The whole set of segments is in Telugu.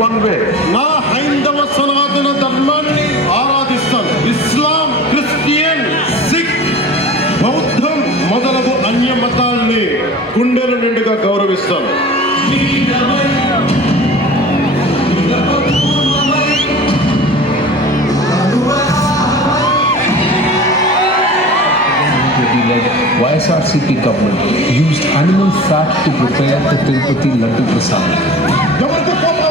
పొందవే నా హైందవ సనాతన ధర్మాన్ని ఆరాధిస్తాను ఇస్లాం క్రిస్టియన్ సిక్ బౌద్ధం మొదలగు అన్య మతాల్ని గుండెల నిండుగా గౌరవిస్తాను YSRCP government used animal fat to prepare the Tirupati Laddu Prasad.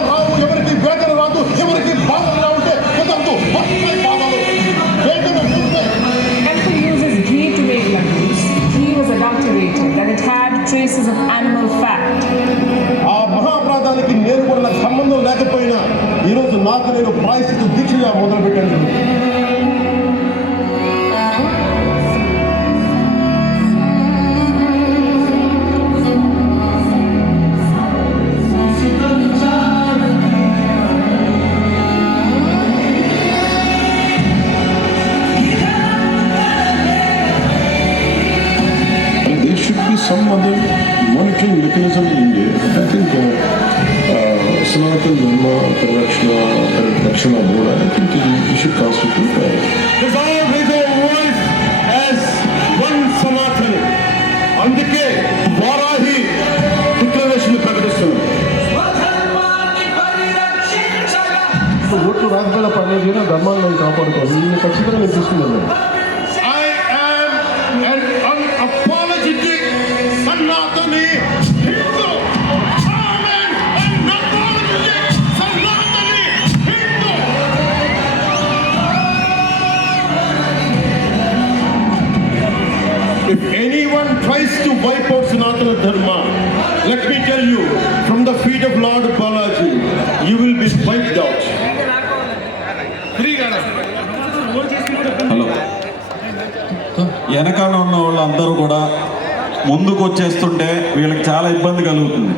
Had traces of animal fat. ఆ మహాప్రాధానికి నేను కూడా నాకు సంబంధం లేకపోయినా ఈరోజు నాకు నేను ప్రాయశ్చిత దీక్షగా మొదలుపెట్టాను be some other monitoring mechanism in India. I think uh, uh, Sanatan Dharma Parakshana, Parakshana Board, I think you should constitute uh, Dissolve his own voice as one Sanatani. అందుకే వారాహి డిక్లరేషన్ ప్రకటిస్తున్నాం ఓట్లు రాకపోయినా పర్లేదు కానీ ధర్మాన్ని నేను కాపాడుకోవాలి ఇది ఖచ్చితంగా నేను తీసుకున్నాను I am an unapologetic Sanatana Dharma, let me tell you, from the feet of Lord Balaji, you will be wiped out. Hello వెనకాల ఉన్న వాళ్ళందరూ కూడా ముందుకు వచ్చేస్తుంటే వీళ్ళకి చాలా ఇబ్బంది కలుగుతుంది